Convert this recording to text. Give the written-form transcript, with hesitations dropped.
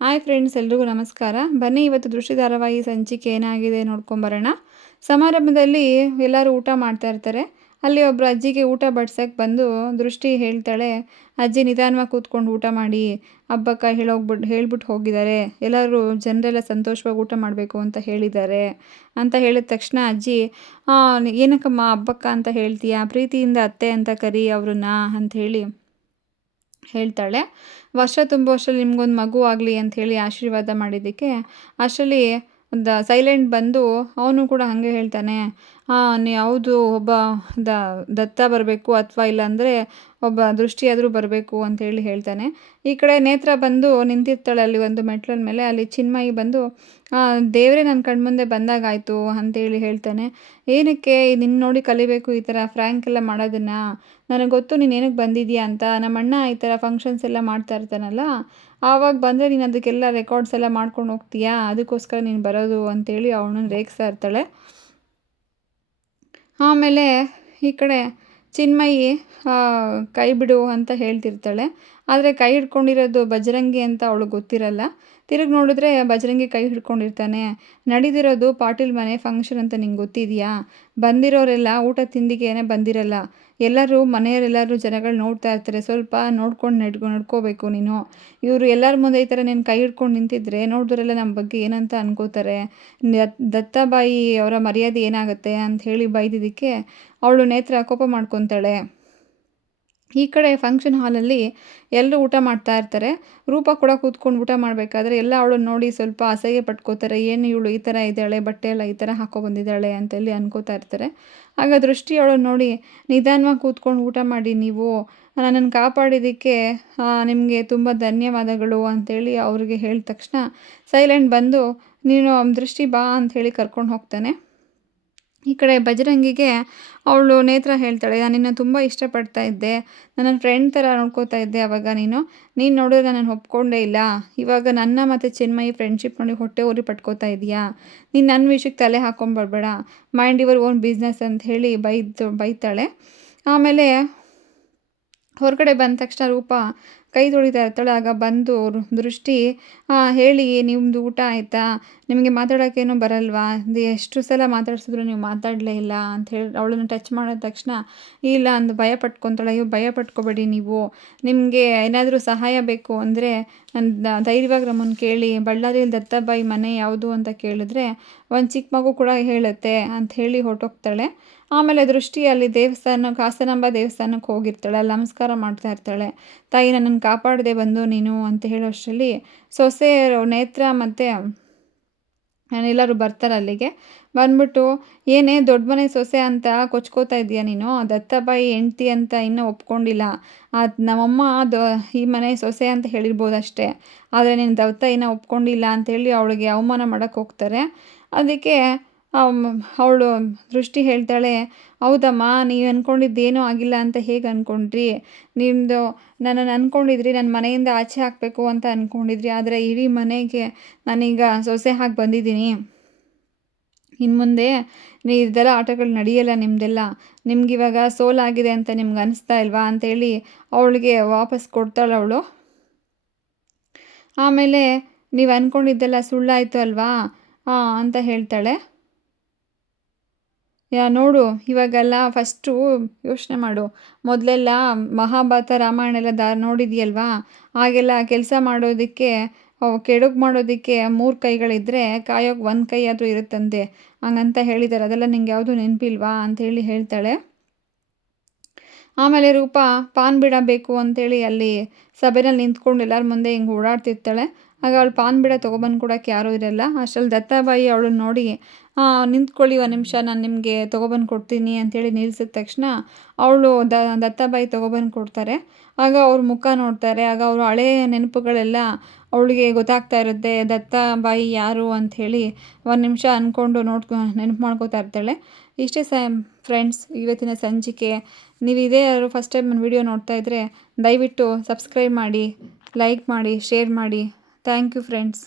Hi friends, ಎಲ್ರಿಗೂ ನಮಸ್ಕಾರ. ಬನ್ನಿ ಇವತ್ತು ದೃಷ್ಟಿ ಧಾರಾವಾಹಿ ಸಂಚಿಕೆ ಏನಾಗಿದೆ ನೋಡ್ಕೊಂಬರೋಣ. ಸಮಾರಂಭದಲ್ಲಿ ಎಲ್ಲರೂ ಊಟ ಮಾಡ್ತಾ ಇರ್ತಾರೆ. ಅಲ್ಲಿ ಒಬ್ಬರು ಅಜ್ಜಿಗೆ ಊಟ ಬಡ್ಸಕ್ಕೆ ಬಂದು ದೃಷ್ಟಿ ಹೇಳ್ತಾಳೆ, ಅಜ್ಜಿ ನಿಧಾನವಾಗಿ ಕೂತ್ಕೊಂಡು ಊಟ ಮಾಡಿ, ಹಬ್ಬಕ್ಕೆ ಹೇಳ್ಬಿಟ್ಟು ಹೋಗಿದ್ದಾರೆ, ಎಲ್ಲರೂ ಜನರೆಲ್ಲ ಸಂತೋಷವಾಗಿ ಊಟ ಮಾಡಬೇಕು ಅಂತ ಹೇಳಿದ್ದಾರೆ ಅಂತ ಹೇಳಿದ ತಕ್ಷಣ ಅಜ್ಜಿ, ಏನಕ್ಕಮ್ಮ ಹಬ್ಬಕ್ಕ ಅಂತ ಹೇಳ್ತೀಯಾ, ಪ್ರೀತಿಯಿಂದ ಅತ್ತೆ ಅಂತ ಕರಿ ಅವ್ರನ್ನ ಅಂತ ಹೇಳ್ತಾಳೆ. ವರ್ಷ ತುಂಬುವಷ್ಟರಲ್ಲಿ ನಿಮ್ಗೊಂದು ಮಗು ಆಗಲಿ ಅಂಥೇಳಿ ಆಶೀರ್ವಾದ ಮಾಡಿದ್ದಕ್ಕೆ ಅಷ್ಟರಲ್ಲಿ ಸೈಲೆಂಟ್ ಬಂದು ಅವನು ಕೂಡ ಹಾಗೆ ಹೇಳ್ತಾನೆ, ಹೌದು, ಒಬ್ಬ ದತ್ತ ಬರಬೇಕು ಅಥವಾ ಇಲ್ಲಾಂದರೆ ಒಬ್ಬ ದೃಷ್ಟಿಯಾದರೂ ಬರಬೇಕು ಅಂಥೇಳಿ ಹೇಳ್ತಾನೆ. ಈ ಕಡೆ ನೇತ್ರ ಬಂದು ನಿಂತಿರ್ತಾಳೆ ಅಲ್ಲಿ ಒಂದು ಮೆಟ್ಲನ ಮೇಲೆ. ಅಲ್ಲಿ ಚಿನ್ಮಯಿ ಬಂದು, ದೇವರೇ ನನ್ನ ಕಣ್ಮುಂದೆ ಬಂದಾಗಾಯಿತು ಅಂತೇಳಿ ಹೇಳ್ತಾನೆ. ಏನಕ್ಕೆ ನಿನ್ನ ನೋಡಿ ಕಲಿಬೇಕು ಈ ಥರ ಫ್ರ್ಯಾಂಕ್ ಎಲ್ಲ ಮಾಡೋದನ್ನು, ನನಗೆ ಗೊತ್ತು ನೀನು ಏನಕ್ಕೆ ಬಂದಿದ್ಯಾ ಅಂತ. ನಮ್ಮ ಅಣ್ಣ ಈ ಥರ ಫಂಕ್ಷನ್ಸ್ ಎಲ್ಲ ಮಾಡ್ತಾ ಇರ್ತಾನಲ್ಲ, ಆವಾಗ ಬಂದರೆ ನೀನು ಅದಕ್ಕೆಲ್ಲ ರೆಕಾರ್ಡ್ಸ್ ಎಲ್ಲ ಮಾಡ್ಕೊಂಡು ಹೋಗ್ತೀಯಾ, ಅದಕ್ಕೋಸ್ಕರ ನೀನು ಬರೋದು ಅಂತೇಳಿ ಅವನನ್ನು ರೇಗಿಸ್ತಾ ಇರ್ತಾಳೆ. ಆಮೇಲೆ ಈ ಕಡೆ ಚಿನ್ಮಯಿ ಕೈ ಬಿಡು ಅಂತ ಹೇಳ್ತಿರ್ತಾಳೆ. ಆದರೆ ಕೈ ಹಿಡ್ಕೊಂಡಿರೋದು ಬಜರಂಗಿ ಅಂತ ಅವಳಿಗೆ ಗೊತ್ತಿರಲ್ಲ. ತಿರುಗಿ ನೋಡಿದ್ರೆ ಬಜರಂಗಿ ಕೈ ಹಿಡ್ಕೊಂಡಿರ್ತಾನೆ. ನಡೆದಿರೋದು ಪಾಟೀಲ್ ಮನೆ ಫಂಕ್ಷನ್ ಅಂತ ನಿಂಗೆ ಗೊತ್ತಿದೆಯಾ, ಬಂದಿರೋರೆಲ್ಲ ಊಟ ತಿಂದಿಗೇನೆ ಬಂದಿರಲ್ಲ, ಎಲ್ಲರೂ ಮನೆಯವರೆಲ್ಲರೂ ಜನಗಳು ನೋಡ್ತಾ ಇರ್ತಾರೆ, ಸ್ವಲ್ಪ ನೋಡ್ಕೊಂಡು ನಡ್ಕೋಬೇಕು ನೀನು. ಇವರು ಎಲ್ಲರ ಮುಂದೆ ಈ ಥರ ನೀನು ಕೈ ಹಿಡ್ಕೊಂಡು ನಿಂತಿದ್ರೆ ನೋಡಿದ್ರೆಲ್ಲ ನಮ್ಮ ಬಗ್ಗೆ ಏನಂತ ಅನ್ಕೋತಾರೆ, ದತ್ತಾಬಾಯಿ ಅವರ ಮರ್ಯಾದೆ ಏನಾಗುತ್ತೆ ಅಂತ ಹೇಳಿ ಬೈದಿದ್ದಕ್ಕೆ ಅವಳು ನೇತ್ರ ಕೋಪ ಮಾಡ್ಕೊತಾಳೆ. ಈ ಕಡೆ ಫಂಕ್ಷನ್ ಹಾಲಲ್ಲಿ ಎಲ್ಲರೂ ಊಟ ಮಾಡ್ತಾ ಇರ್ತಾರೆ. ರೂಪ ಕೂಡ ಕೂತ್ಕೊಂಡು ಊಟ ಮಾಡಬೇಕಾದ್ರೆ ಎಲ್ಲ ಅವಳನ್ನು ನೋಡಿ ಸ್ವಲ್ಪ ಅಸಹ್ಯ ಪಟ್ಕೋತಾರೆ. ಏನು ಇವಳು ಈ ಥರ ಇದ್ದಾಳೆ, ಬಟ್ಟೆ ಎಲ್ಲ ಈ ಥರ ಬಂದಿದ್ದಾಳೆ ಅಂತೇಳಿ ಅನ್ಕೋತಾ ಇರ್ತಾರೆ. ಆಗ ದೃಷ್ಟಿ ಅವಳನ್ನು ನೋಡಿ, ನಿಧಾನವಾಗಿ ಕೂತ್ಕೊಂಡು ಊಟ ಮಾಡಿ, ನೀವು ನನ್ನನ್ನು ಕಾಪಾಡಿದ್ದಕ್ಕೆ ನಿಮಗೆ ತುಂಬ ಧನ್ಯವಾದಗಳು ಅಂತೇಳಿ ಅವ್ರಿಗೆ ಹೇಳಿದ ತಕ್ಷಣ ಸೈಲೆಂಟ್ ಬಂದು, ನೀನು ದೃಷ್ಟಿ ಬಾ ಅಂಥೇಳಿ ಕರ್ಕೊಂಡು ಹೋಗ್ತಾನೆ. ಈ ಕಡೆ ಬಜರಂಗಿಗೆ ಅವಳು ನೇತ್ರ ಹೇಳ್ತಾಳೆ, ನಾನು ನಿನ್ನ ತುಂಬ ಇಷ್ಟಪಡ್ತಾ ಇದ್ದೆ, ನನ್ನ ಫ್ರೆಂಡ್ ಥರ ನೋಡ್ಕೋತಾ ಇದ್ದೆ ಆವಾಗ. ನೀನು ನೋಡಿದ್ರೆ ನಾನು ಒಪ್ಕೊಂಡೇ ಇಲ್ಲ. ಇವಾಗ ನನ್ನ ಮತ್ತು ಚಿನ್ಮಯಿ ಫ್ರೆಂಡ್ಶಿಪ್ ನೋಡಿ ಹೊಟ್ಟೆ ಉರಿ ಪಟ್ಕೋತಾ ಇದೆಯಾ. ನೀನು ನನ್ನ ವಿಷಯಕ್ಕೆ ತಲೆ ಹಾಕೊಂಬರ್ಬೇಡ, ಮೈಂಡ್ ಯುವರ್ ಓನ್ ಬಿಸ್ನೆಸ್ ಅಂತ ಹೇಳಿ ಬೈತಾಳೆ. ಆಮೇಲೆ ಹೊರಗಡೆ ಬಂದ ತಕ್ಷಣ ರೂಪ ಕೈ ತೊಳಿತಾ ಇರ್ತಾಳೆ. ಆಗ ಬಂದು ದೃಷ್ಟಿ, ಹೇಳಿ ನಿಮ್ಮದು ಊಟ ಆಯಿತಾ, ನಿಮಗೆ ಮಾತಾಡೋಕ್ಕೇನೂ ಬರಲ್ವಾ, ಎಷ್ಟು ಸಲ ಮಾತಾಡ್ಸಿದ್ರು ನೀವು ಮಾತಾಡಲೇ ಇಲ್ಲ ಅಂತ ಹೇಳಿ ಅವಳನ್ನು ಟಚ್ ಮಾಡಿದ ತಕ್ಷಣ ಇಲ್ಲ ಅಂದು ಭಯ ಪಟ್ಕೊತಾಳೆ. ಅಯ್ಯೋ ಭಯ ಪಟ್ಕೋಬೇಡಿ, ನೀವು ನಿಮಗೆ ಏನಾದರೂ ಸಹಾಯ ಬೇಕು ಅಂದರೆ ಧೈರ್ಯವಾಗಿ ನಮ್ಮನ್ನು ಕೇಳಿ, ಬಳ್ಳಾರಿಯಲ್ಲಿ ದತ್ತಾಬಾಯಿ ಮನೆ ಯಾವುದು ಅಂತ ಕೇಳಿದ್ರೆ ಒಂದು ಚಿಕ್ಕ ಮಗು ಕೂಡ ಹೇಳುತ್ತೆ ಅಂತ ಹೇಳಿ ಹೊರಟೋಗ್ತಾಳೆ. ಆಮೇಲೆ ದೃಷ್ಟಿ ಅಲ್ಲಿ ಹಾಸನಾಂಬ ದೇವಸ್ಥಾನಕ್ಕೆ ಹೋಗಿರ್ತಾಳೆ. ಅಲ್ಲಿ ನಮಸ್ಕಾರ ಮಾಡ್ತಾ ಇರ್ತಾಳೆ. ತಾಯಿ ನನ್ನನ್ನು ಕಾಪಾಡದೆ ಬಂದು ನೀನು ಅಂತ ಹೇಳೋಷ್ಟರಲ್ಲಿ ಸೊಸೆ ನೇತ್ರ ಮತ್ತು ಎಲ್ಲರೂ ಬರ್ತಾರೆ ಅಲ್ಲಿಗೆ. ಬಂದ್ಬಿಟ್ಟು, ಏನೇ ದೊಡ್ಡ ಮನೆ ಸೊಸೆ ಅಂತ ಕೊಚ್ಕೋತಾ ಇದೆಯಾ ನೀನು, ದತ್ತಾಬಾಯಿ ಹೆಂಡ್ತಿ ಅಂತ ಇನ್ನೂ ಒಪ್ಕೊಂಡಿಲ್ಲ, ನಮ್ಮಮ್ಮ ಈ ಮನೆ ಸೊಸೆ ಅಂತ ಹೇಳಿರ್ಬೋದಷ್ಟೇ, ಆದರೆ ನೀನು ದತ್ತ ಇನ್ನೂ ಒಪ್ಕೊಂಡಿಲ್ಲ ಅಂಥೇಳಿ ಅವಳಿಗೆ ಅವಮಾನ ಮಾಡೋಕ್ಕೆ ಹೋಗ್ತಾರೆ. ಅದಕ್ಕೆ ಅವಳು ದೃಷ್ಟಿ ಹೇಳ್ತಾಳೆ, ಹೌದಮ್ಮ, ನೀವು ಅಂದ್ಕೊಂಡಿದ್ದೇನೂ ಆಗಿಲ್ಲ ಅಂತ ಹೇಗೆ ಅಂದ್ಕೊಂಡ್ರಿ, ನಿಮ್ಮದು ನನ್ನನ್ನು ಅಂದ್ಕೊಂಡಿದ್ರಿ ನನ್ನ ಮನೆಯಿಂದ ಆಚೆ ಹಾಕಬೇಕು ಅಂತ ಅಂದ್ಕೊಂಡಿದ್ರಿ, ಆದರೆ ಇಡೀ ಮನೆಗೆ ನಾನೀಗ ಸೊಸೆ ಹಾಕಿ ಬಂದಿದ್ದೀನಿ. ಇನ್ನು ಮುಂದೆ ಇದೆಲ್ಲ ಆಟಗಳು ನಡೆಯಲ್ಲ ನಿಮ್ಮದೆಲ್ಲ, ನಿಮ್ಗಿವಾಗ ಸೋಲಾಗಿದೆ ಅಂತ ನಿಮ್ಗೆ ಅನಿಸ್ತಾ ಇಲ್ವಾ ಅಂತೇಳಿ ಅವಳಿಗೆ ವಾಪಸ್ ಕೊಡ್ತಾಳೆ ಅವಳು. ಆಮೇಲೆ ನೀವು ಅಂದ್ಕೊಂಡಿದ್ದೆಲ್ಲ ಸುಳ್ಳಾಯಿತು ಅಲ್ವಾ ಅಂತ ಹೇಳ್ತಾಳೆ. ನೋಡು, ಇವಾಗೆಲ್ಲ ಫಸ್ಟು ಯೋಚನೆ ಮಾಡು, ಮೊದಲೆಲ್ಲ ಮಹಾಭಾರತ ರಾಮಾಯಣ ಎಲ್ಲ ನೋಡಿದೆಯಲ್ವಾ, ಹಾಗೆಲ್ಲ ಕೆಲಸ ಮಾಡೋದಕ್ಕೆ ಕೆಡುಕು ಮಾಡೋದಕ್ಕೆ 3 ಕೈಗಳಿದ್ದರೆ ಕಾಯೋಕ್ಕೆ 1 ಕೈ ಆದರೂ ಇರುತ್ತಂತೆ, ಹಂಗಂತ ಹೇಳಿದ್ದಾರೆ. ಅದೆಲ್ಲ ನಿಂಗೆ ಯಾವುದು ನೆನಪಿಲ್ವಾ ಅಂಥೇಳಿ ಹೇಳ್ತಾಳೆ. ಆಮೇಲೆ ರೂಪ ಪಾನ್ ಬಿಡಬೇಕು ಅಂಥೇಳಿ ಅಲ್ಲಿ ಸಭೆಯಲ್ಲಿ ನಿಂತ್ಕೊಂಡು ಎಲ್ಲರ ಮುಂದೆ ಹಿಂಗೆ ಓಡಾಡ್ತಿರ್ತಾಳೆ. ಆಗ ಅವಳು ಪಾನ್ ಬಿಡ ತೊಗೊಬಂದು ಕೊಡೋಕ್ಕೆ ಯಾರೂ ಇರಲ್ಲ. ಅಷ್ಟರಲ್ಲಿ ದತ್ತಾಬಾಯಿ ಅವಳನ್ನ ನೋಡಿ, ನಿಂತ್ಕೊಳ್ಳಿ ಒಂದು ನಿಮಿಷ, ನಾನು ನಿಮಗೆ ತೊಗೊಬಂದು ಕೊಡ್ತೀನಿ ಅಂಥೇಳಿ ನಿಲ್ಲಿಸಿದ ತಕ್ಷಣ ಅವಳು ದತ್ತಾಬಾಯಿ ತೊಗೊಬಂದು ಕೊಡ್ತಾರೆ. ಆಗ ಅವ್ರ ಮುಖ ನೋಡ್ತಾರೆ. ಆಗ ಅವರು ಹಳೆಯ ನೆನಪುಗಳೆಲ್ಲ ಅವಳಿಗೆ ಗೊತ್ತಾಗ್ತಾ ಇರುತ್ತೆ, ದತ್ತಾಬಾಯಿ ಯಾರು ಅಂಥೇಳಿ ಒಂದು ನಿಮಿಷ ಅಂದ್ಕೊಂಡು ನೆನಪು ಮಾಡ್ಕೋತಾ ಇರ್ತಾಳೆ. ಇಷ್ಟೇ ಫ್ರೆಂಡ್ಸ್ ಇವತ್ತಿನ ಸಂಚಿಕೆ. ನೀವು ಇದೇ ಯಾರು ಫಸ್ಟ್ ಟೈಮ್ ನನ್ನ ವಿಡಿಯೋ ನೋಡ್ತಾ ಇದ್ದರೆ ದಯವಿಟ್ಟು ಸಬ್ಸ್ಕ್ರೈಬ್ ಮಾಡಿ, ಲೈಕ್ ಮಾಡಿ, ಶೇರ್ ಮಾಡಿ. Thank you friends.